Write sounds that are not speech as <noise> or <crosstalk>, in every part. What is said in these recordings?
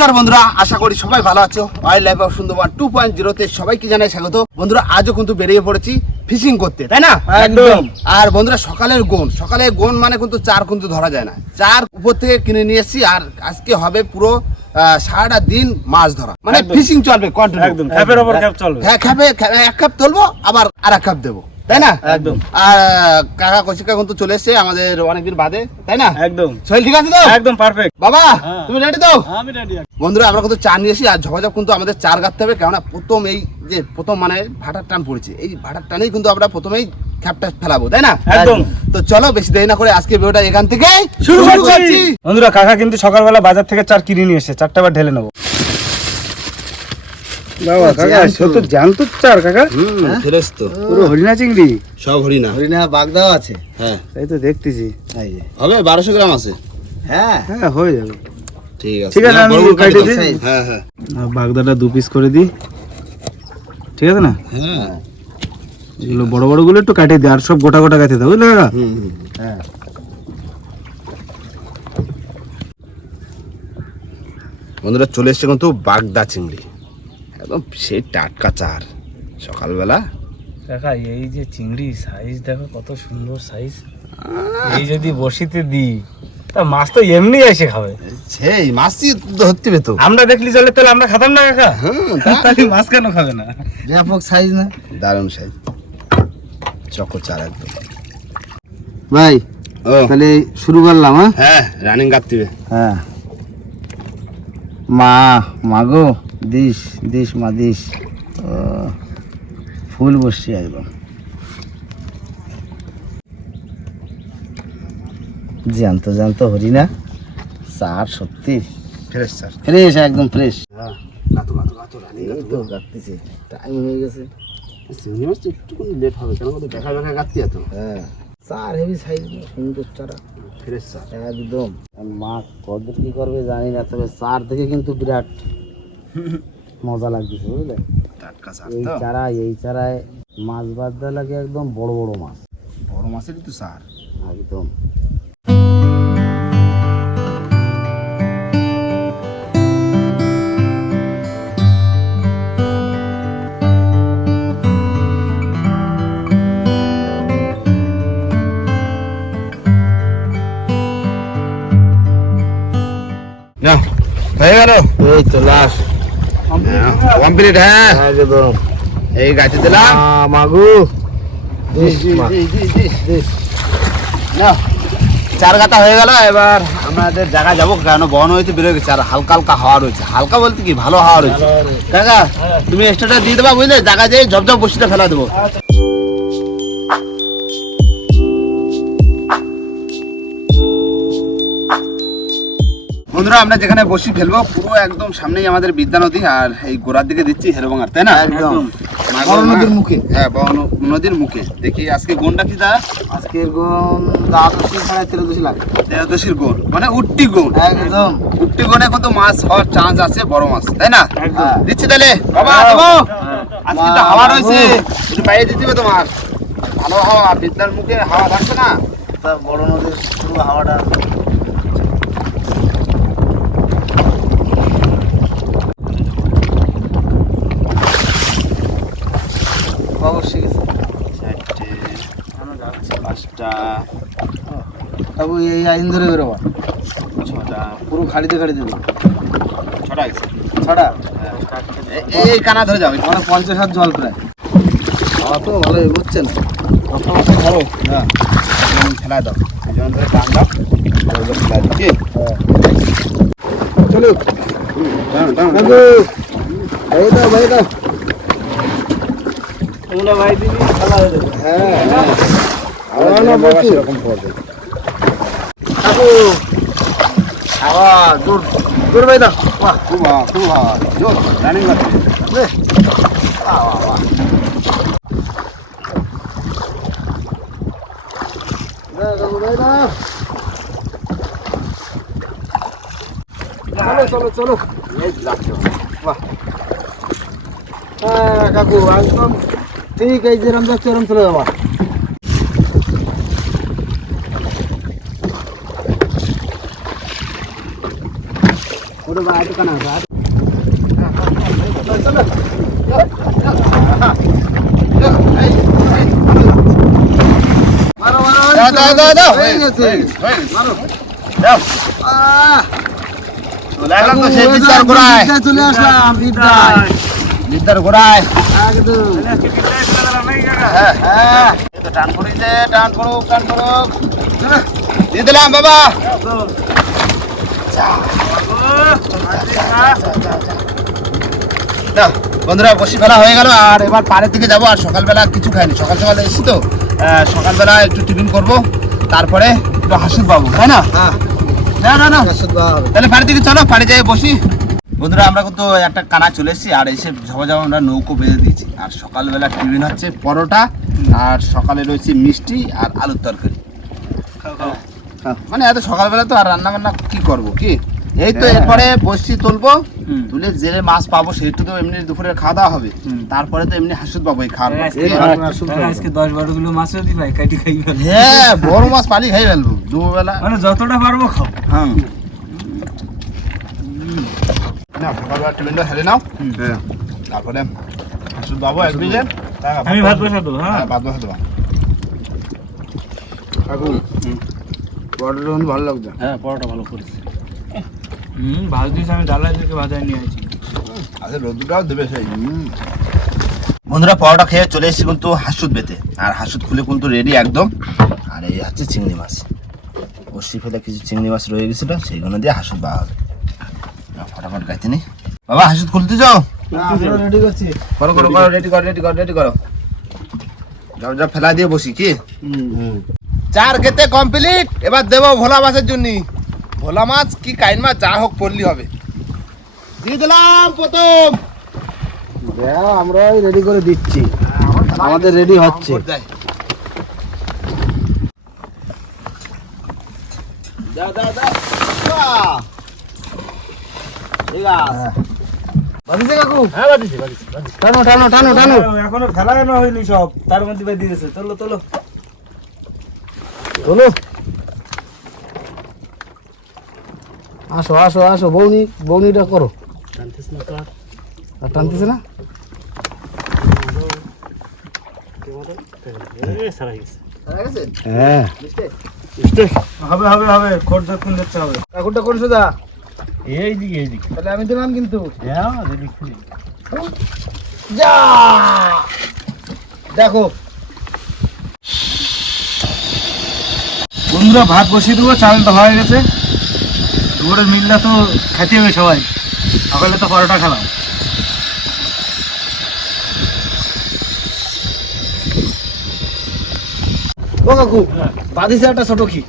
নমস্কার বন্ধুরা আশা করি সবাই ভালো আছো। Wild life of Sundarban two point জিরোতে সবাইকে জানাই স্বাগত। বন্ধুরা আজও কিন্তু বেরিয়ে পড়েছি ফিশিং করতে তাই না? একদম। আর বন্ধুরা সকালের গোন সকালের গোন মানে কিন্তু চার কিন্তু ধরা যায় না। চার উপর থেকে কিনে নিয়ে এসেছি আর আজকে হবে পুরো সারাটা দিন মাছ ধরা। মানে ফিশিং চলবে কন্টিনিউ একদম খ্যাপের ওপর খ্যাপ চলবে। হ্যাঁ খাবে এক কাপ তুলবো আবার আর এক কাপ দেবো। তাই না? একদম। আর কাকা কচিকা কিন্তু চলে এসছে আমাদের অনেকদিন বাদে তাই না? একদম। শরীর ঠিক আছে তো? একদম পারফেক্ট বাবা হ্যাঁ। তুমি রেডি তো? আমি রেডি বন্ধুরা আমরা কিন্তু চার নিয়ে এসি আর ঝপাঝপ কিন্তু আমাদের চার গাঁথতে হবে কেননা প্রথম এই যে প্রথম মানে ভাটার টান পড়েছে এই ভাটার টানেই কিন্তু আমরা প্রথমেই খ্যাপটা ফেলাবো তাই না? একদম। তো চলো বেশি দেরি না করে আজকে ভিডিওটা এখান থেকে শুরু করছি। বন্ধুরা কাকা কিন্তু সকালবেলা বাজার থেকে চার কিনে নিয়ে এসে চারটা বার ঢেলে নেব। বাবা কাকা জ্যান্ত। সে চার কাকা। ফেরেস তো। পুরো হরিণা চিংড়ি? সব হরিণা। হরিণা বাগদাও আছে। হ্যাঁ। তাই তো দেখতেছি। হবে বারোশো গ্রাম আছে। হ্যাঁ। হ্যাঁ হয়ে যাবে। ঠিক আছে। ঠিক আছে, আমি বড় বড় কেটে কাটি দিই। হ্যাঁ হ্যাঁ। বাগদাটা দু পিস করে দিই। ঠিক আছে না? হ্যাঁ। এগুলো বড় বড়গুলো একটু কাটিয়ে দিই আর সব গোটা গোটা কাটিয়ে দাও বুঝলে কাকা। হ্যাঁ। বন্ধুরা চলে এসছে কিন্তু বাগদা চিংড়ি। একদম সেই টাটকা চার। সকালবেলা? কাকা এই যে চিংড়ি সাইজ দেখো কত সুন্দর সাইজ এই যদি বসিতে দিই তা মাছ তো এমনি এসে খাবে। সেই মাছই ধরতে হবে তো। আমরা দেখলি চলে তাহলে আমরা খাতাম না কাকা? হুম <laughs> তাহলে মাছ কেন খাবে না? ব্যাপক সাইজ না। দারুণ সাইজ চকো চার একদম। ভাই ও। তাহলে শুরু করলাম হ্যাঁ? হ্যাঁ রানিং গাঁথতে হবে হ্যাঁ। মা মাগো দিস দিস মা দিস। ফুল বসছি একদম। জ্যান্ত জ্যান্ত হরিণা। চার সত্যি। Fresh sir. ফ্রেশ একদম ফ্রেশ টাইম হয়ে গেছে। একটু লেট হবে কেন দেখা হ্যাঁ। চার হেভি সাইজ সুন্দর চারা। Fresh sir. একদম। মা কদর কি করবে জানি না তবে চার থেকে কিন্তু বিরাট। <laughs> মজা লাগতেছে বুঝলে? এই চারা এই চারায় মাছ বাদ দেওয়া লাগে একদম বড় বড় মাছ। বড় মাছেরই তো সার। একদম। হয়ে গেল। এই তো লাস্ট কমপ্লিট হ্যাঁ। একদম এই গাছে দিলাম। মাগু। না চার গাতা হয়ে গেল এবার আমাদের জায়গা যাব। কেন বন হয়েছে বেরোয় গেছে আর হালকা হালকা হাওয়া রয়েছে। হালকা বলতে কি ভালো হাওয়া রয়েছে। কাকা তুমি এক্সট্রাটা দিয়ে দেবা বুঝলে? জায়গা যেয়ে জব বসিটা ফেলা দেবো। বন্ধুরা আমরা যেখানে বসি ফেলব পুরো একদম সামনেই আমাদের বিদ্যা নদী আর এই গোড়ার দিকে দিচ্ছি হেরোবাঙার তাই না? একদম। নদীর মুখে। হ্যাঁ নদীর মুখে। দেখি আজকে গোনটা কি দা আজকের গুণ দ্বাদশী সাড়ে তেরোদশী লাগে। দেহদশীর গোন মানে উট্টি গোন একদম। উট্টি গোনে কত মাছ হওয়ার চান্স আছে বড় মাছ তাই না? দিচ্ছি তাহলে। বাবা দেবো আজকে তো হাওয়া রয়েছে। বাইরে দিতে হবে তোমার। ভালো হাওয়া বিদ্যার মুখে হাওয়া থাকছে না? তা বড় নদীর পুরো হাওয়াটা অবশ্যই গেছে চারটে পাঁচটা বাবু এই আইন ধরে বেরোবা ছটা পুরো খাড়িতে খাড়িতে দেবো ছটা গেছে ছটা এ- এই কানা ধরে যাবে মানে পঞ্চাশ হাত জল প্রায় হাওয়া তো ভালো এগোচ্ছে না ধরো হ্যাঁ ফেলা দাও এই জন্য ধরে টান দাও ওগুলো ফেলা দিচ্ছি চলো টান, টান, টান। বাবু এই দাও ভাই দাও তোমরা ভাই দিবি খেলা হয়ে যাবে হ্যাঁ হাওয়া না, প্রচুর। সেরকম পড়বে কাকু হাওয়া জোর জোর ভাই দাও বাহ খুব খুব জোর রানিং করতে বাহ, বাহ, লাগছে হ্যাঁ কাকু একদম ঠিক এই যেরম যাচ্ছে এরম চলে যাবা ওটা বাইরে কানা আছে দাও, দাও, হয়ে। হয়ে হয়ে। একদম হ্যাঁ, হ্যাঁ। টান পড়ুক, টান পড়ুক। দিয়ে দিলাম বাবা না বন্ধুরা বসি ফেলা হয়ে গেল আর এবার পাড়ের দিকে যাব আর সকালবেলা কিছু খাইনি সকাল সকাল এসেছি তো সকালবেলা একটু টিফিন করব তারপরে একটু হাসুদ পাবো তাই না হ্যাঁ না না না দেওয়া তাহলে বাড়ি থেকে চলো বাড়ি যাই বসি বন্ধুরা আমরা কিন্তু একটা কানা চলে এসেছি আর এসে ঝবা ঝবা আমরা নৌকো বেঁধে দিয়েছি। আর সকালবেলা টিফিন হচ্ছে পরোটা আর সকালে রয়েছে মিষ্টি আর আলুর তরকারি। হ্যাঁ, মানে এত সকালবেলা তো আর রান্না বান্না কি করব কি? এই তো হ্যাঁ। এরপরে বসছি তুলবো। তুলে জেলে মাছ পাবো সেটা তো এমনি দুপুরে খাওয়া দাওয়া হবে। তারপরে তো এমনি হাসুদ পাবো এই খাওয়ার আজকে দশ- বারো কিলো মাছ যদি ভাই কাটি খাই হ্যাঁ বড় মাছ পানি খাই ফেলব। দুবেলা মানে যতটা পারব খাও। হ্যাঁ। নাও। হ্যাঁ। তারপরে আমি ভাত বসা দেবো হ্যাঁ। হ্যাঁ ভাত বসে দেবো কাকু বড়টা কিন্তু ভালো লাগছে। হ্যাঁ পরোটা ভালো করেছি। হুম ভাজ দিয়েছি আমি ডালাই থেকে ভাজায় নিয়ে দেবে সেই বন্ধুরা পরোটা খেয়ে চলে এসেছি কিন্তু হাসুদ বেতে। আর হাসুদ খুলে কিন্তু রেডি একদম। আর এই হচ্ছে চিংড়ি মাছ। বসি ফেলে কিছু চিংড়ি মাছ রয়ে গেছিল সেইগুলো দিয়ে হাসুদ বাবা হবে ফটাফট গাইতে নি বাবা হাসুদ খুলতে যাও। রেডি করছি। করো করো করো রেডি করো রেডি করো রেডি করো। যাও যাও ফেলা দিয়ে বসি কি? হুম চার খেতে কমপ্লিট এবার দেবো ভোলা মাছের জন্য ভোলা মাছ কি কাইন মাছ? যা হোক পড়লি হবে। দিয়ে দিলাম প্রথম। দেখ আমরাই রেডি করে দিচ্ছি। আমাদের রেডি হচ্ছে দাও দাও দাও বাহ! ঠিক আছে বাদিছে কাকু হ্যাঁ বাদিছি বাদিছি বাদিছি টানো টানো টানো টানো এখনও খেলা হয়নি সব? তার মধ্যে বাদ দিয়েছে। চলো চলো চলো আসো আসো আসো বৌনি বৌনিটা করো। টানতিস না তো আর। টানতেছে না। হ্যাঁ হবে হবে হবে। খোর দেখুন দেখতে হবে। কাকুরটা কোন সুদা এই দিকে এই দিকে তাহলে আমি দিলাম কিন্তু। হ্যাঁ যা! দেখো। বন্ধুরা ভাত বসিয়ে দেবো চালটা হয়ে গেছে। দুপুরের মিলটা তো খাইতে হবে সবাই। সকালে তো পরোটা খেলাম ও কাকু বাদিছে একটা ছোট কি?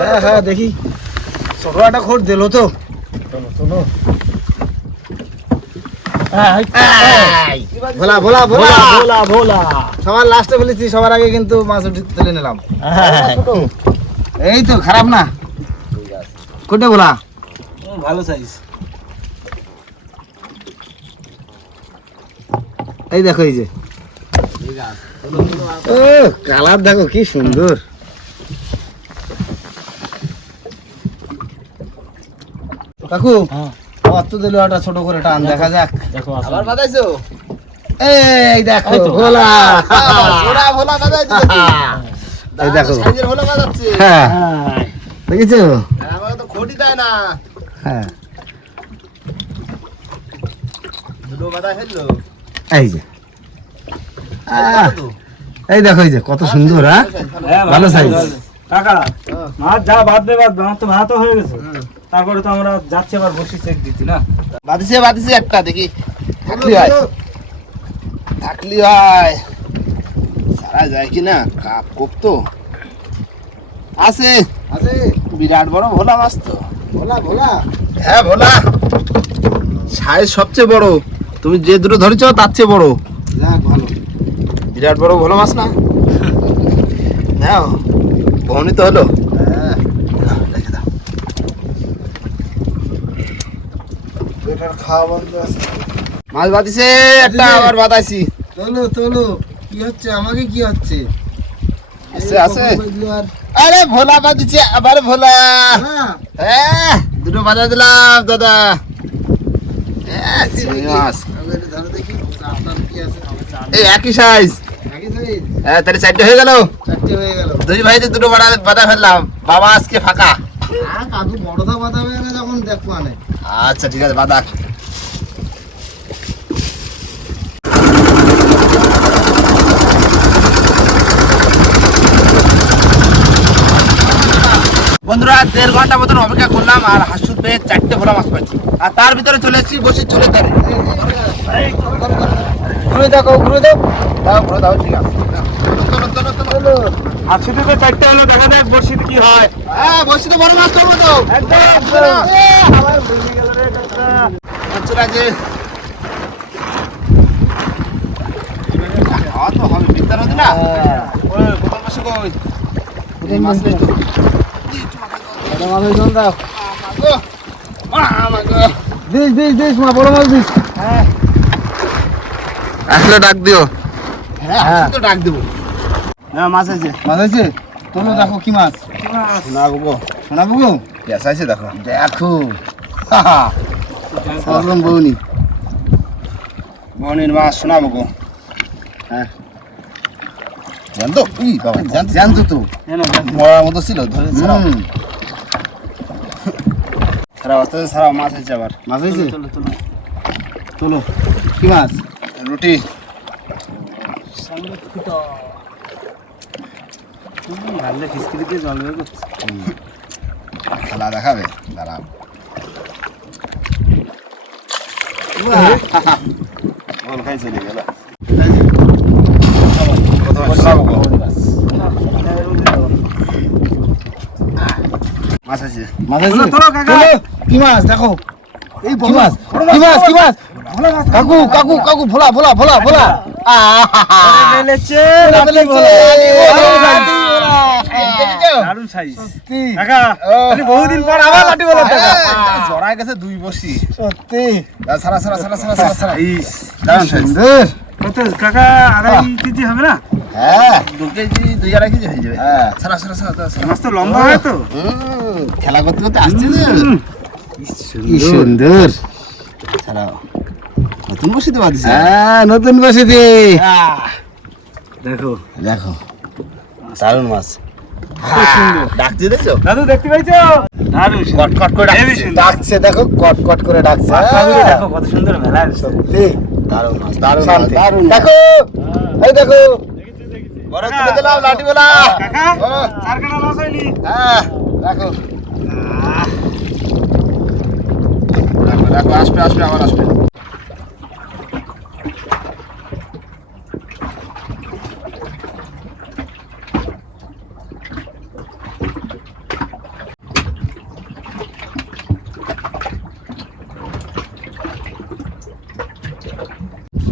হ্যাঁ হ্যাঁ দেখি। ছোট একটা খোর দিল তো। চলো ভোলা ভোলা ভোলা। ভোলা ভোলা সবার লাস্টে ফেলেছি সবার আগে কিন্তু মাছ উঠে তুলে নিলাম। এই তো খারাপ না। কোটে ভোলা? ভালো সাইজ এই দেখো এই যে। ও কালার দেখো কি সুন্দর। কাকু হ্যাঁ। আমার তো দিল একটা ছোট করে টান দেখা যাক। দেখো আবার বাদাইছো এই দেখো। এই ভোলা। ভোলা ভোলা বাদাইছো এই দেখো। সাইজের ভোলা বাজাচ্ছে। হ্যাঁ। হ্যাঁ। দেখেছ? আমার তো খটি দেয় না। হ্যাঁ। দুটো বাদা ফেলল। এই যে। এই দেখো এই যে কত সুন্দর হ্যাঁ? হ্যাঁ, ভালো size। কাকা মাছ যা বাদ দে বাদ আমার তো ভাতও হয়ে গেছে। তারপরে তো আমরা যাচ্ছি আবার বসি চেক দিচ্ছি না? বাদিছে বাদিছে একটা দেখি। থাকলি হয়। থাকলি হয়। সারা যায় কি না? কাপ কোপ তো। আছে। আছে। বিরাট বড় ভোলা মাছ তো। ভোলা ভোলা। হ্যাঁ ভোলা। সাইজ সবচেয়ে বড়। তুমি যে দুটো ধরেছ তার চেয়ে বড়। যাক ভালো। বিরাট বড় ভোলা মাছ না? <laughs> হ্যাঁ বহনি তো হলো হ্যাঁ নাও, রেখে দাও বেটার খাওয়া বন্ধ আছে মাছ বাদিছে একটা আবার কি হচ্ছে? আমাকে কি হচ্ছে? আছে, আছে। আর? ভোলা আবার ভোলা। হ্যাঁ। দুটো বাজা দিলাম দাদা। চিংড়ি মাছ? এই একই সাইজ হ্যাঁ তাহলে চারটে হয়ে গেল? দুই ভাইতে দুটো বাধা ফেললাম। বাবা আজকে ফাঁকা। কাকু বড়দা বাঁধাবে না যখন দেখব আচ্ছা ঠিক আছে বাদাক বন্ধুরা, দেড় ঘণ্টা মতন অপেক্ষা করলাম আর হাসুর পেয়ে চারটে ভোলা মাছ পাইছি। আর তার ভিতরে চলে এসেছি বসে চলে ধরে। ঘুরে দেখো ঘুরে দাও। দাও ঘুরে দাও ঠিক আছে। আর শুধু তো চারটে হলো দেখা যাক বড়শিতে কি হয়। হ্যাঁ বসে তো। বড় মাছ ধরবো তো। চলে আছে খাওয়া তো হবে বিদ্যা নদী না? ওই গোপাল মাসে কই? এই মাছ নেই তো। মাছ দাও মাগো, মা, মাগো। দিস দিস দিস মা বড় মাছ দিস। আসলে ডাক দিও। হ্যাঁ হ্যাঁ। তো ডাক দেবো। হ্যাঁ মাছ আছে। মাছ হয়েছে তোলো দেখো কি মাছ। গো শোনাবো। গো? আছে দেখো। সরম মাছ শোনাবো গো। হ্যাঁ। জানতো? কি বাবা জানতো। জানতো তো। মরার মতো ছিল ধরে ছাড়াও। মাছ আছে আবার। মাছ হয়েছে তোলো। কি মাছ? রুটি। মারলে খিসকিরি দিয়ে জল বের করছে। খেলা দেখাবে দাঁড়াও গোল খাই চলে গেল। মাছ আছে। মাছ। তোলো। কি মাছ? দেখো। এই কি মাছ? কি মাছ? কি মাছ? কাকু কাকু কাকু ভোলা ভোলা ভোলা ভোলা। বহুদিন পর আবার লাঠি বলে জড়ায় গেছে দুই বসি। সত্যি। সারা সারা সারা সারা সারা সারা দারুণ সুন্দর। কত কাকা আড়াই কেজি হবে না? হ্যাঁ। দু কেজি দুই আড়াই কেজি হয়ে যাবে। হ্যাঁ। সারা সারা সারা মাছ তো লম্বা হয় তো। খেলা করতে করতে আসছে না। সুন্দর। ছাড়াও। নতুন বসিতে পারছি হ্যাঁ নতুন বসিতে। দেখো। দেখো দারুণ মাছ। ডাক দেখছ? দাদু দেখতে পাইছো? দারুণ কট কট করে ডাকছে। ডাকছে দেখো কট কট করে ডাকছে। দেখো কত সুন্দর মেলা সত্যি। দারুণ মাছ দারুণ দেখো এই দেখো। বড় তুলে দিলাম লাঠি বলা কাকা ও, চার কানা হয়নি। হ্যাঁ রাখো রাখো আসবে আসবে আবার আসবে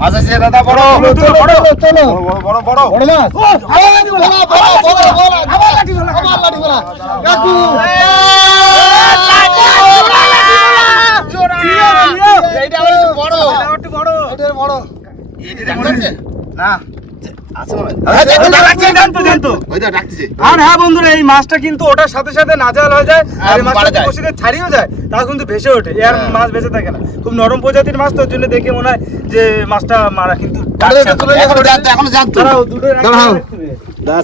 মাছ আছে দাদা বড়। বড়। বড় বড় বড় বড়। বড় মাছ। আবার লাঠি ভোলা, বড় বড় বড় আবার লাঠি ভোলা, আবার লাঠি ভোলা। কাকু এইটা একটু বড়। একটু বড়। এটার বড়। এটা ডাকতেছে না। আর হ্যাঁ বন্ধুরা এই মাছটা কিন্তু ওটার সাথে সাথে নাজাল হয়ে যায় আর এই মাছটা মারা যায়। যায় তাও কিন্তু ভেসে ওঠে। এর হ্যাঁ। মাছ বেঁচে থাকে না। খুব নরম প্রজাতির মাছ তোর জন্য দেখে মনে হয় যে মাছটা মারা কিন্তু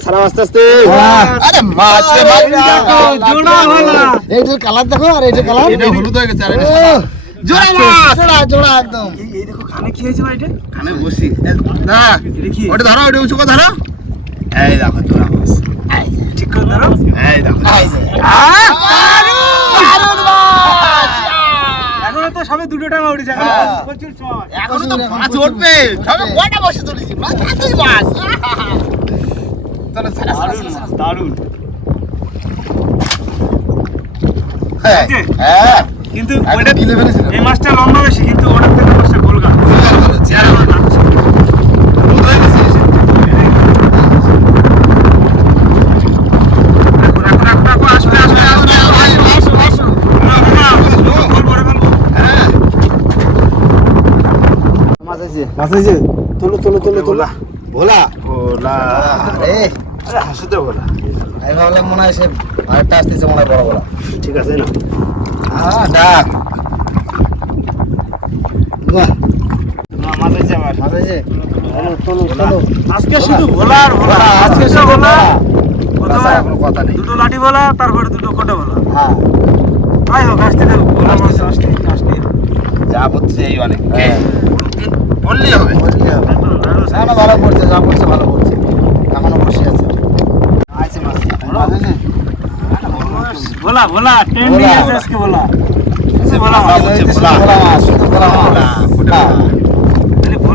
ছাড়াও আস্তে আস্তে। আরে মাছ কালার দেখো আর এইটার কালার। হলুদ হয়ে গেছে এটা জোড়া মাছ! জোড়া জোড়া একদম। এই এই দেখো কানে কি হয়েছে ভাই এটা কানে বসি। না দেখি। ওটা ধরো ওটা উঁচু করে ধরো। এই দেখো জোড়া মাছ। ঠিক করে ধরো। এই দেখো। এখনও তো সবে দুটো টাকা উঠেছে হ্যাঁ। প্রচুর সময় এখনও তো মাছ উঠবে। সবে কয়টা বসে তুলেছি? মাছ দারুণ হ্যাঁ হ্যাঁ। কিন্তু ফেলেছিল। এই মাছটা লম্বা বেশি কিন্তু ওটার থেকে মাছটা গোলগা হলুদ হয়ে। মাছ আছে। তোলো তোলো তোলো তোলো। ভোলা ভোলা। আরে আরে হাসুতে ভোলা। ভাবলাম মনে হয় সে আরেকটা আসতেছে মনে হয় বড় বড় ঠিক আছে না? হ্যাঁ ডাক। বাহ। মাছ হয়েছে আবার মাছ আছে চলো চলো চলো আজকে শুধু ভোলা। আর ভোলা। আজকে সব ভোলা প্রথমে তাছাড়া কোনো কথা নেই। দুটো লাঠি বলা তারপরে দুটো কোটে বলা হ্যাঁ। তাই হোক আসতে আসতে যা বলছে এই অনেক। হ্যাঁ। হবে। বললি হবে। না ভালো পড়ছে যা পড়ছে ভালো পড়ছে এখনও বসে আছে। আছে মাছ? ভোলা ভোলা ট্রেন্ডিং আছে আজকে ভোলা সে ভোলা ভোলা মাছ। ভোলা। মাছ, ভোলা মাছ। ভোলা।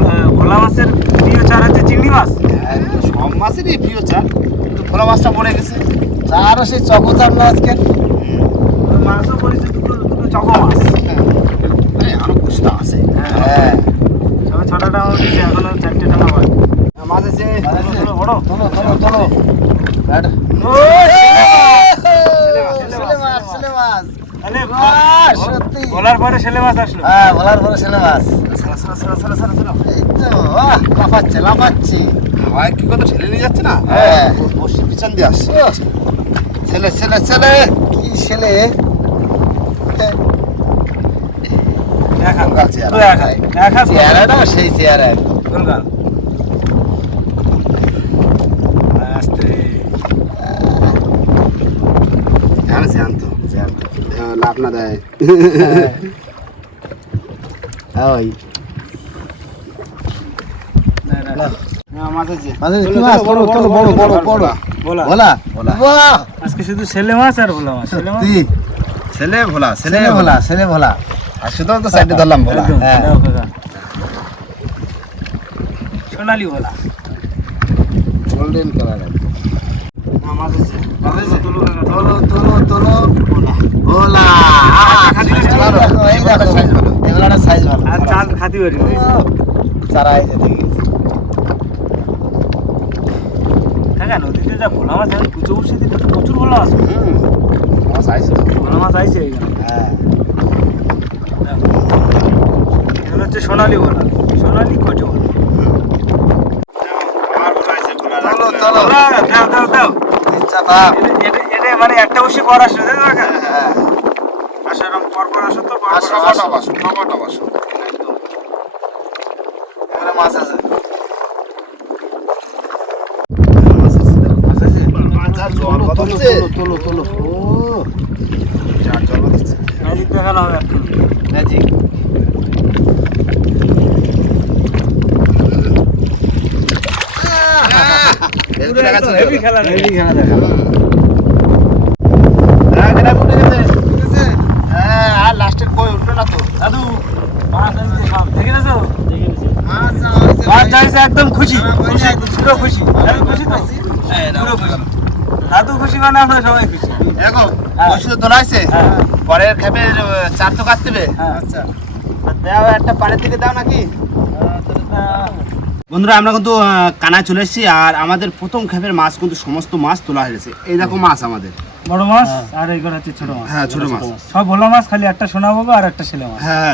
হ্যাঁ। ভোলা- মাছের প্রিয় চার হচ্ছে চিংড়ি মাছ হ্যাঁ, সব মাছেরই প্রিয় চার কিন্তু ভোলা মাছটা পড়ে গেছে চারও সেই চকচার না আজকে মাছও পড়েছে দুটো দুটো চকো মাছ এই, আরও কুসটা আছে হ্যাঁ সবে ছটা টাকা উঠেছে এখন আর চারটে টাকা হয় মাছ আছে মাছ আছে? চলো, বড় চলো চলো চলো ব্যাট। ছেলে মাছ, ছেলে মাছ, ছেলে মাছ। তাহলে আহ, সত্যি। ভোলার পরে ছেলে মাছ আসলো। হ্যাঁ, ভোলার পরে ছেলে মাছ। সারা সারা সারা সারা সারা সারা। এই তো, আহ, লাফাচ্ছে, লাফাচ্ছে। হাওয়ায় কি কথা ঠেলে নিয়ে যাচ্ছে না? হ্যাঁ। বসে পিছন দিয়ে আসছে। ছেলে ছেলে ছেলে। কি ছেলে? দেখা। গঙ্গাল চেহারা। দেখা। দেখা। চেহারাটাও সেই চেহারা একদম। হ্যাঁ জ্যান্ত জ্যান্ত লাভ না দেয়। বাহ, আজকে শুধু ছেলে মাছ আর ভোলা মাছ। ছেলে ভোলা ছেলে ভোলা, ছেলে ভোলা। আর শুধু তো সাইডে ধরলাম ভোলা। হ্যাঁ। সোনালি ভোলা। গোল্ডেন কালার তুলো তুলো। তোলো। ভোলা। ভালো। এই সাইজ ভালো আর চাল খাতি পারি চারা যে থেকে কাকা নদীতে যা ভোলা মাছ এখন কুচো বসে দিলে তো প্রচুর ভোলা মাছ হুম মাছ তো। ভোলা মাছ আইছে হ্যাঁ। এগুলো হচ্ছে সোনালি ভোলা। সোনালি কচো ভোলা। চলো চলো দাও দাও দাও এটা- মানে একটা বসে পর আসলো? হ্যাঁ আসো এরকম পর পর আসো আসো, আসো। আসো। টমাটো বাসো মাছ আছে মাছ আছে মাছ আছে মাছ আর জল তোলো তোলো হচ্ছে তোলো তোলো ও চার জল কত ম্যাজিক দেখানো হবে এখন ম্যাজিক হেভি খেলা খেলা দেখা হ্যাঁ এটা উঠে গেছে হ্যাঁ আর লাস্টের কই উঠল না তো দাদু মাছ আনছে সব দেখে গেছো মাছ মাছ যাইছে একদম খুশি। খুশি পুরো খুশি। খুশি তো? পুরো খুশি। দাদু খুশি মানে আমরা সবাই খুশি। দেখো হ্যাঁ। ওষুধ তোলাইছে হ্যাঁ। পরের খেপে চার তো কাটতে হবে। হ্যাঁ। আচ্ছা। দাও একটা পাড়ের দিকে দাও নাকি? বন্ধুরা আমরা কিন্তু কানায় চলে এসেছি আর আমাদের প্রথম খেপের মাছ কিন্তু সমস্ত মাছ তোলা হয়েছে এই দেখো মাছ আমাদের। বড় মাছ আর এইগুলো হচ্ছে ছোট মাছ। হ্যাঁ ছোট মাছ। সব ভোলা মাছ খালি একটা সোনা বাবা আর একটা ছেলে মাছ। হ্যাঁ।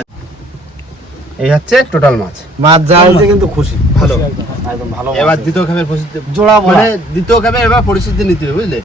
এই হচ্ছে টোটাল মাছ। মাছ যা হয়েছে কিন্তু খুশি। ভালো। একদম ভালো এবার দ্বিতীয় খেপের পরিস্থিতি জোড়া মানে দ্বিতীয় খামের এবার পরিস্থিতি নিতে হবে বুঝলে?